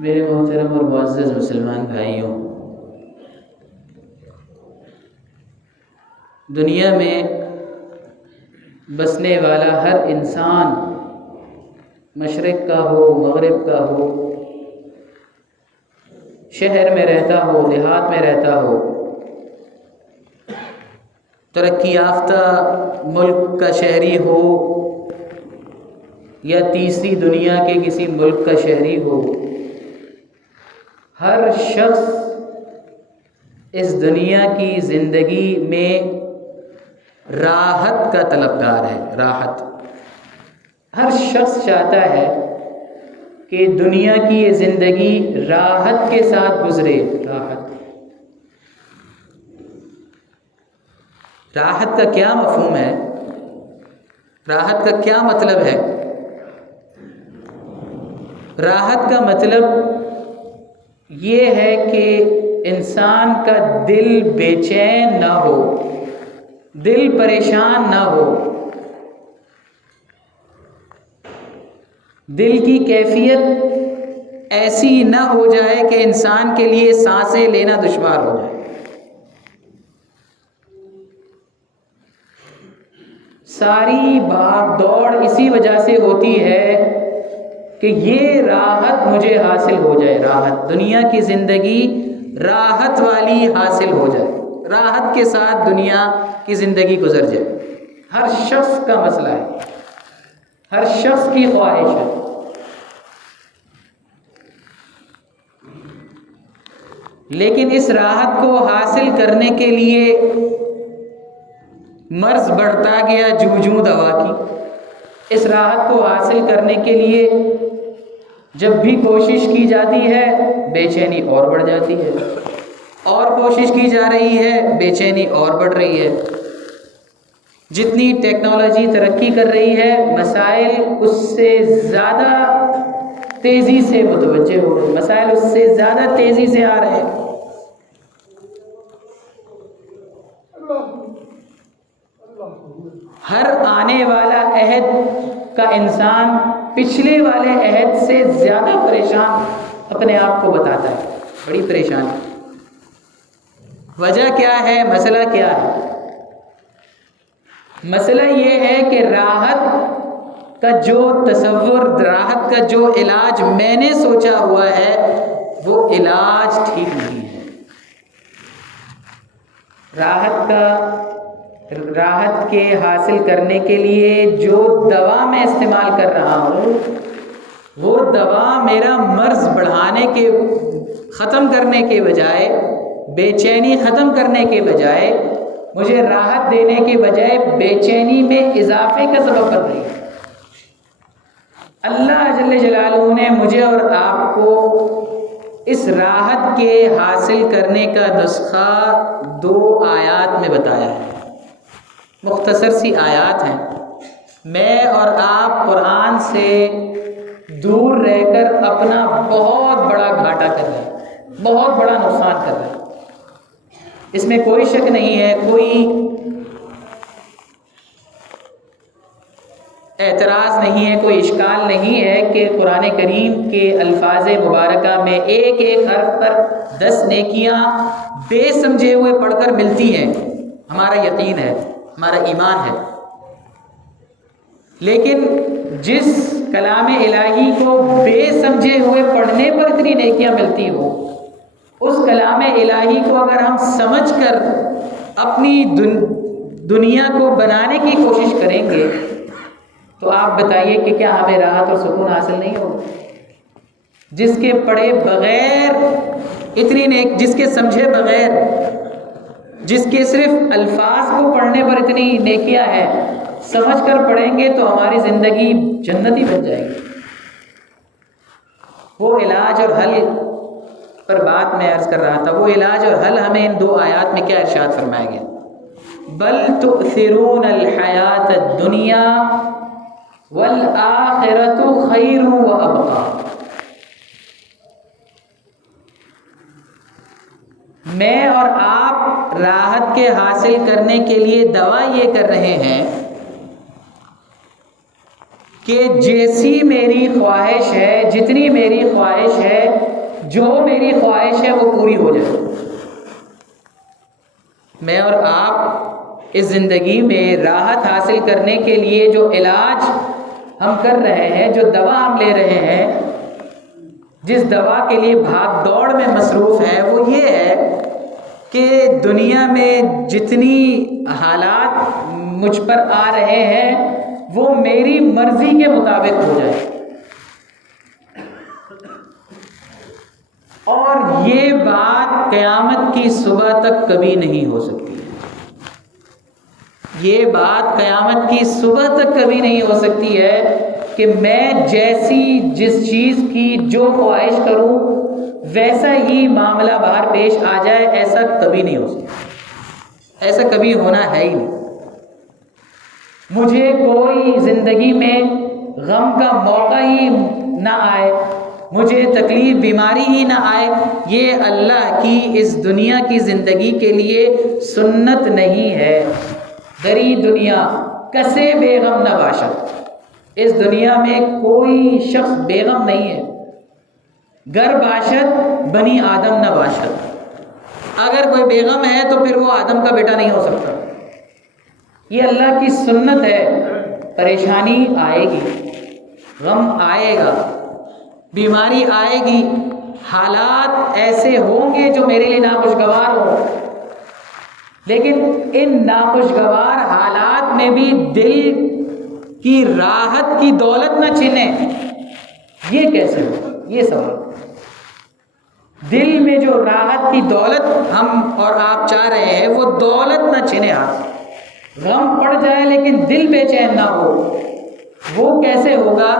میرے محترم اور معزز مسلمان بھائیوں، دنیا میں بسنے والا ہر انسان، مشرق کا ہو، مغرب کا ہو، شہر میں رہتا ہو، دیہات میں رہتا ہو، ترقی یافتہ ملک کا شہری ہو یا تیسری دنیا کے کسی ملک کا شہری ہو، ہر شخص اس دنیا کی زندگی میں راحت کا طلبگار ہے۔ راحت، ہر شخص چاہتا ہے کہ دنیا کی یہ زندگی راحت کے ساتھ گزرے۔ راحت کا کیا مفہوم ہے؟ راحت کا کیا مطلب ہے؟ راحت کا مطلب یہ ہے کہ انسان کا دل بے چین نہ ہو، دل پریشان نہ ہو، دل کی کیفیت ایسی نہ ہو جائے کہ انسان کے لیے سانسیں لینا دشوار ہو جائے۔ ساری بھاگ دوڑ اسی وجہ سے ہوتی ہے کہ یہ راحت مجھے حاصل ہو جائے، راحت، دنیا کی زندگی راحت والی حاصل ہو جائے، راحت کے ساتھ دنیا کی زندگی گزر جائے۔ ہر شخص کا مسئلہ ہے، ہر شخص کی خواہش ہے۔ لیکن اس راحت کو حاصل کرنے کے لیے مرض بڑھتا گیا جوں دوا کی۔ اس راحت کو حاصل کرنے کے لیے جب بھی کوشش کی جاتی ہے، بے چینی اور بڑھ جاتی ہے، اور کوشش کی جا رہی ہے، بے چینی اور بڑھ رہی ہے۔ جتنی ٹیکنالوجی ترقی کر رہی ہے، مسائل اس سے زیادہ تیزی سے متوجہ ہو رہے ہیں، مسائل اس سے زیادہ تیزی سے آ رہے ہیں۔ ہر آنے والا عہد کا انسان پچھلے والے عہد سے زیادہ پریشان اپنے آپ کو بتاتا ہے، بڑی پریشانی۔ وجہ کیا ہے؟ مسئلہ کیا ہے؟ مسئلہ یہ ہے کہ راحت کا جو تصور، راحت کا جو علاج میں نے سوچا ہوا ہے، وہ علاج ٹھیک نہیں ہے۔ راحت کے حاصل کرنے کے لیے جو دوا میں استعمال کر رہا ہوں، وہ دوا میرا مرض بڑھانے کے، ختم کرنے کے بجائے، بے چینی ختم کرنے کے بجائے، مجھے راحت دینے کے بجائے بے چینی میں اضافے کا سبب بن رہی ہے۔ اللہ جل جلالہ نے مجھے اور آپ کو اس راحت کے حاصل کرنے کا نسخہ 2 آیات میں بتایا ہے، مختصر سی آیات ہیں۔ میں اور آپ قرآن سے دور رہ کر اپنا بہت بڑا گھاٹا کر رہے ہیں، بہت بڑا نقصان کر رہے ہیں۔ اس میں کوئی شک نہیں ہے، کوئی اعتراض نہیں ہے، کوئی اشکال نہیں ہے کہ قرآن کریم کے الفاظ مبارکہ میں ایک ایک حرف پر 10 نیکیاں بے سمجھے ہوئے پڑھ کر ملتی ہیں۔ ہمارا یقین ہے، ہمارا ایمان ہے۔ لیکن جس کلام الہی کو بے سمجھے ہوئے پڑھنے پر اتنی نیکیاں ملتی ہو، اس کلام الہی کو اگر ہم سمجھ کر اپنی دنیا کو بنانے کی کوشش کریں گے تو آپ بتائیے کہ کیا ہمیں راحت اور سکون حاصل نہیں ہوگا؟ جس کے پڑھے بغیر جس کے سمجھے بغیر، جس کے صرف الفاظ کو پڑھنے پر اتنی نیکیاں ہیں، سمجھ کر پڑھیں گے تو ہماری زندگی جنتی بن جائے گی۔ وہ علاج اور حل پر بات میں عرض کر رہا تھا، وہ علاج اور حل ہمیں ان 2 آیات میں کیا ارشاد فرمایا گیا؟ بل تؤثرون الحیات الدنیا والآخرۃ خیر وابقیٰ۔ میں اور آپ راحت کے حاصل کرنے کے لیے دعا یہ کر رہے ہیں کہ جیسی میری خواہش ہے، جتنی میری خواہش ہے، جو میری خواہش ہے وہ پوری ہو جائے۔ میں اور آپ اس زندگی میں راحت حاصل کرنے کے لیے جو علاج ہم کر رہے ہیں، جو دوا ہم لے رہے ہیں، جس دوا کے لیے بھاگ دوڑ میں مصروف ہے، وہ یہ ہے کہ دنیا میں جتنی حالات مجھ پر آ رہے ہیں وہ میری مرضی کے مطابق ہو جائے۔ اور یہ بات قیامت کی صبح تک کبھی نہیں ہو سکتی ہے۔ یہ بات قیامت کی صبح تک کبھی نہیں ہو سکتی ہے کہ میں جس چیز کی جو خواہش کروں ویسا ہی معاملہ باہر پیش آ جائے، ایسا کبھی نہیں ہو سکتا، ایسا کبھی ہونا ہے ہی نہیں۔ مجھے کوئی زندگی میں غم کا موقع ہی نہ آئے، مجھے تکلیف بیماری ہی نہ آئے، یہ اللہ کی اس دنیا کی زندگی کے لیے سنت نہیں ہے۔ دری دنیا کسے بے غم نہ باشد، اس دنیا میں کوئی شخص بے غم نہیں ہے۔ گر باشد بنی آدم نہ باشد، اگر کوئی بے غم ہے تو پھر وہ آدم کا بیٹا نہیں ہو سکتا۔ یہ اللہ کی سنت ہے۔ پریشانی آئے گی، غم آئے گا، بیماری آئے گی، حالات ایسے ہوں گے جو میرے لیے ناخوشگوار ہوں، لیکن ان ناخوشگوار حالات میں بھی دل کی راحت کی دولت نہ چھنیں۔ یہ کیسے ہو؟ یہ سوال۔ دل میں جو راحت کی دولت ہم اور آپ چاہ رہے ہیں وہ دولت نہ چھنے ہاتھ۔ غم پڑ جائے لیکن دل بے چین نہ ہو، وہ کیسے ہوگا؟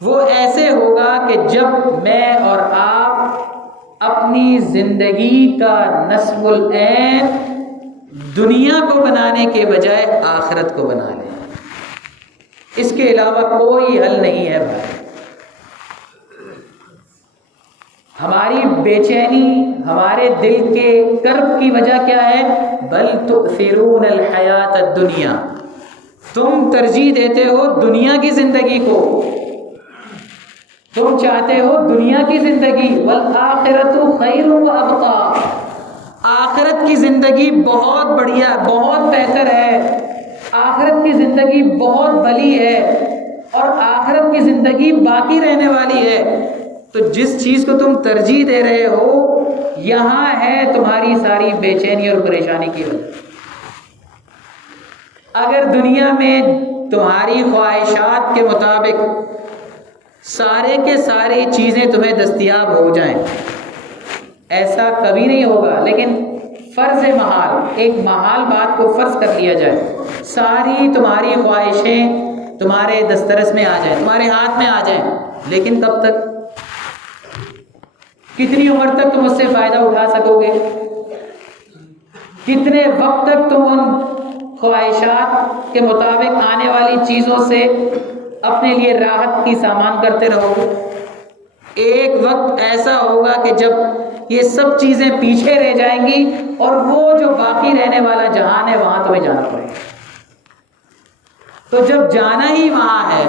وہ ایسے ہوگا کہ جب میں اور آپ اپنی زندگی کا نصب العین دنیا کو بنانے کے بجائے آخرت کو بنا لیں۔ اس کے علاوہ کوئی حل نہیں ہے بھائی۔ ہماری بے چینی، ہمارے دل کے کرب کی وجہ کیا ہے؟ بل تؤثرون الحیات الدنیا، تم ترجیح دیتے ہو دنیا کی زندگی کو، تم چاہتے ہو دنیا کی زندگی۔ والآخرۃ خیر وابقی، آخرت کی زندگی بہت بڑھیا، بہت بہتر ہے، آخرت کی زندگی بہت بھلی ہے، اور آخرت کی زندگی باقی رہنے والی ہے۔ تو جس چیز کو تم ترجیح دے رہے ہو، یہاں ہے تمہاری ساری بے چینی اور پریشانی کی وجہ۔ اگر دنیا میں تمہاری خواہشات کے مطابق سارے کے ساری چیزیں تمہیں دستیاب ہو جائیں، ایسا کبھی نہیں ہوگا، لیکن فرض محال، ایک محال بات کو فرض کر لیا جائے، ساری تمہاری خواہشیں تمہارے دسترس میں آ جائیں، تمہارے ہاتھ میں آ جائیں، لیکن کب تک؟ کتنی عمر تک تم اس سے فائدہ اٹھا سکو گے؟ کتنے وقت تک تم ان خواہشات کے مطابق آنے والی چیزوں سے اپنے لیے راحت کی سامان کرتے رہو گے؟ ایک وقت ایسا ہوگا کہ جب یہ سب چیزیں پیچھے رہ جائیں گی اور وہ جو باقی رہنے والا جہان ہے وہاں تمہیں جانا پڑے گا۔ تو جب جانا ہی وہاں ہے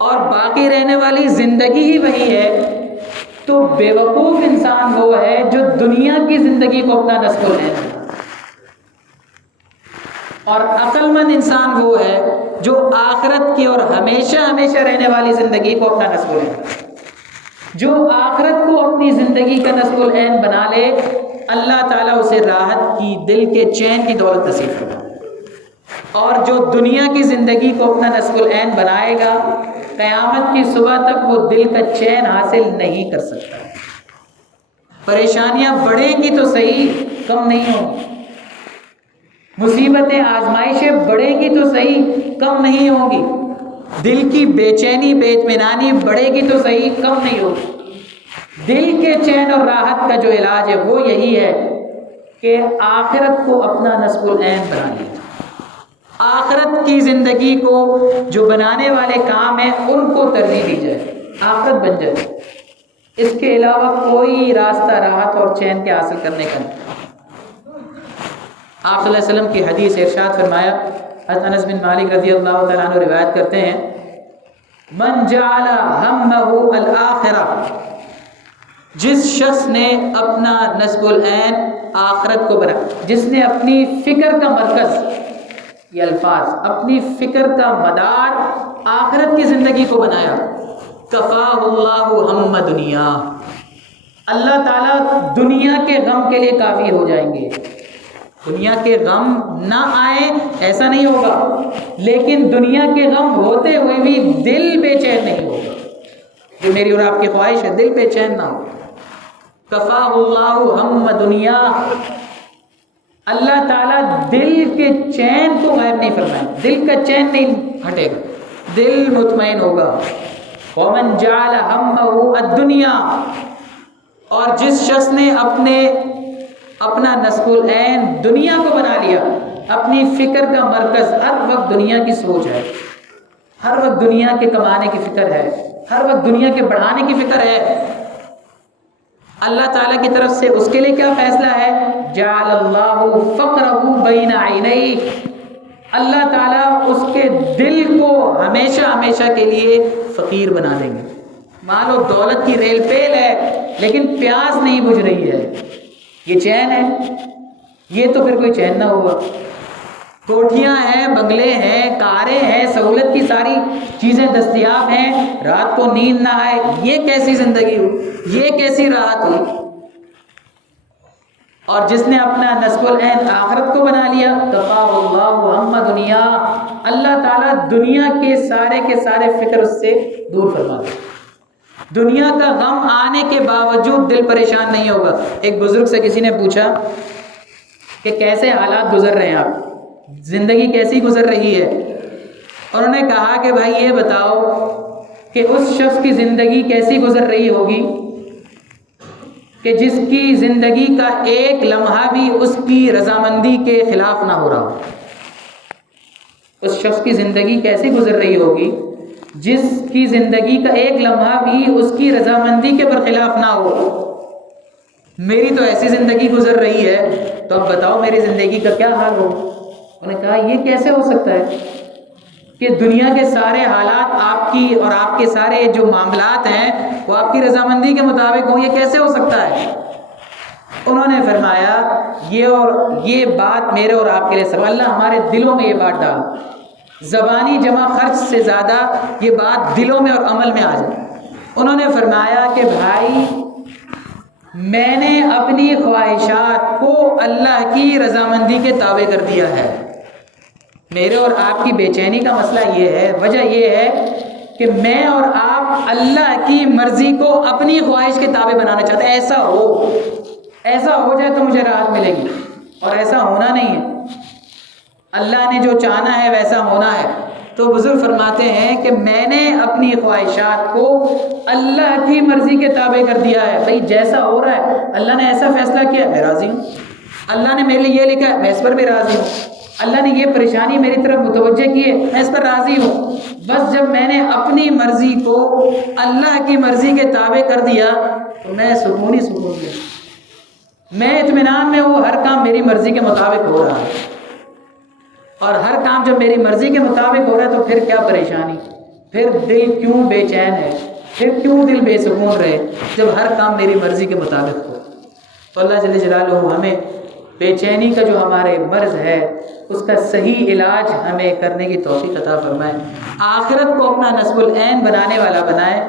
اور باقی رہنے والی زندگی ہی وہی ہے، تو بے وقوف انسان وہ ہے جو دنیا کی زندگی کو اپنا نصب العین ہے، اور عقل مند انسان وہ ہے جو آخرت کی اور ہمیشہ ہمیشہ رہنے والی زندگی کو اپنا نصب العین ہے۔ جو آخرت کو اپنی زندگی کا نصب العین بنا لے، اللہ تعالیٰ اسے راحت کی، دل کے چین کی دولت نصیب فرمائے، اور جو دنیا کی زندگی کو اپنا نصب العین بنائے گا، قیامت کی صبح تک وہ دل کا چین حاصل نہیں کر سکتا۔ پریشانیاں بڑھیں گی تو صحیح، کم نہیں ہوں گی، مصیبتیں آزمائشیں بڑھیں گی تو صحیح، کم نہیں ہوں گی، دل کی بے چینی بے اطمینانی بڑھے گی تو صحیح، کم نہیں ہوگی۔ دل کے چین اور راحت کا جو علاج ہے وہ یہی ہے کہ آخرت کو اپنا نصب العین بنا لیجیے، آخرت کی زندگی کو جو بنانے والے کام ہیں ان کو ترجیح دی جائے، آخرت بن جائے۔ اس کے علاوہ کوئی راستہ راحت اور چین کے حاصل کرنے کا نہیں۔ آپ صلی اللہ علیہ وسلم کی حدیث ارشاد فرمایا، حضرت انس بن مالک رضی اللہ تعالیٰ عنہ روایت کرتے ہیں من جعل ہمہ الآخرہ، جس شخص نے اپنا نصب العین آخرت کو بنا، جس نے اپنی فکر کا مرکز، یہ الفاظ، اپنی فکر کا مدار آخرت کی زندگی کو بنایا، کفاہ اللہ ہم دنیا، اللہ تعالیٰ دنیا کے غم کے لیے کافی ہو جائیں گے۔ دنیا کے غم نہ آئے ایسا نہیں ہوگا، لیکن دنیا کے غم ہوتے ہوئے بھی دل بے چین نہیں ہوگا، جو میری اور آپ کی خواہش ہے دل بے چین نہ ہو۔ کفاہ اللہ ہم دنیا، اللہ تعالیٰ دل کے چین کو غائب نہیں فرمائے، دل کا چین نہیں ہٹے گا، دل مطمئن ہوگا۔ ومن جعل ہمہ الدنیا، اور جس شخص نے اپنا نصب العین دنیا کو بنا لیا، اپنی فکر کا مرکز ہر وقت دنیا کی سوچ ہے، ہر وقت دنیا کے کمانے کی فکر ہے، ہر وقت دنیا کے بڑھانے کی فکر ہے، اللہ تعالیٰ کی طرف سے اس کے لیے کیا فیصلہ ہے؟ جعل اللہ فقرہ بین عینیہ، اللہ تعالیٰ اس کے دل کو ہمیشہ ہمیشہ کے لیے فقیر بنا دیں گے۔ مال و دولت کی ریل پیل ہے لیکن پیاس نہیں بجھ رہی ہے، یہ چین ہے؟ یہ تو پھر کوئی چین نہ ہوگا۔ کوٹھیاں ہیں، بنگلے ہیں، کاریں ہیں، سہولت کی ساری چیزیں دستیاب ہیں، رات کو نیند نہ آئے، یہ کیسی زندگی ہوئی، یہ کیسی راحت ہوئی؟ اور جس نے اپنا نصب العین آخرت کو بنا لیا، کفاہ اللہ ہم دنیا، اللہ تعالیٰ دنیا کے سارے فکر اس سے دور فرما دے۔ دنیا کا غم آنے کے باوجود دل پریشان نہیں ہوگا۔ ایک بزرگ سے کسی نے پوچھا کہ کیسے حالات گزر رہے ہیں آپ، زندگی کیسی گزر رہی ہے؟ انہوں نے کہا کہ بھائی یہ بتاؤ کہ اس شخص کی زندگی کیسی گزر رہی ہوگی کہ جس کی زندگی کا ایک لمحہ بھی اس کی رضامندی کے خلاف نہ ہو رہا ہو۔ اس شخص کی زندگی کیسی گزر رہی ہوگی جس کی زندگی کا ایک لمحہ بھی اس کی رضامندی کے برخلاف نہ ہو۔ میری تو ایسی زندگی گزر رہی ہے، تو اب بتاؤ میری زندگی کا کیا حال ہو؟ انہوں نے کہا یہ کیسے ہو سکتا ہے کہ دنیا کے سارے حالات آپ کی اور آپ کے سارے جو معاملات ہیں وہ آپ کی رضامندی کے مطابق ہوں، یہ کیسے ہو سکتا ہے؟ انہوں نے فرمایا یہ بات میرے اور آپ کے لیے سوال، اللہ ہمارے دلوں میں یہ بات ڈال، زبانی جمع خرچ سے زیادہ یہ بات دلوں میں اور عمل میں آ جائے۔ انہوں نے فرمایا کہ بھائی میں نے اپنی خواہشات کو اللہ کی رضامندی کے تابع کر دیا ہے۔ میرے اور آپ کی بے چینی کا مسئلہ یہ ہے، وجہ یہ ہے کہ میں اور آپ اللہ کی مرضی کو اپنی خواہش کے تابع بنانا چاہتے ہیں۔ ایسا ہو جائے تو مجھے راحت ملے گی، اور ایسا ہونا نہیں ہے۔ اللہ نے جو چاہنا ہے ویسا ہونا ہے۔ تو بزرگ فرماتے ہیں کہ میں نے اپنی خواہشات کو اللہ کی مرضی کے تابع کر دیا ہے۔ بھائی جیسا ہو رہا ہے، اللہ نے ایسا فیصلہ کیا میں راضی ہوں، اللہ نے میرے لیے یہ لکھا ہے میں اس پر بھی راضی ہوں، اللہ نے یہ پریشانی میری طرف متوجہ کی ہے میں اس پر راضی ہوں۔ بس جب میں نے اپنی مرضی کو اللہ کی مرضی کے تابع کر دیا تو میں سکون ہی سکون میں، میں اطمینان میں ہوں، ہر کام میری مرضی کے مطابق ہو رہا ہے۔ اور ہر کام جب میری مرضی کے مطابق ہو رہا ہے تو پھر کیا پریشانی، پھر دل کیوں بے چین ہے، پھر کیوں دل بے سکون رہے جب ہر کام میری مرضی کے مطابق ہو۔ تو اللہ جل جلالہ ہمیں بے چینی کا جو ہمارے مرض ہے اس کا صحیح علاج ہمیں کرنے کی توفیق عطا فرمائے، آخرت کو اپنا نصب العین بنانے والا بنائے،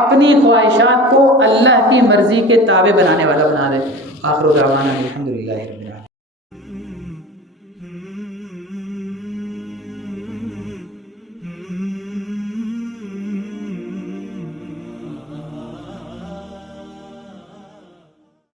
اپنی خواہشات کو اللہ کی مرضی کے تابع بنانے والا بنا دے۔ آخر دعوانا الحمدللہ رب العالمین۔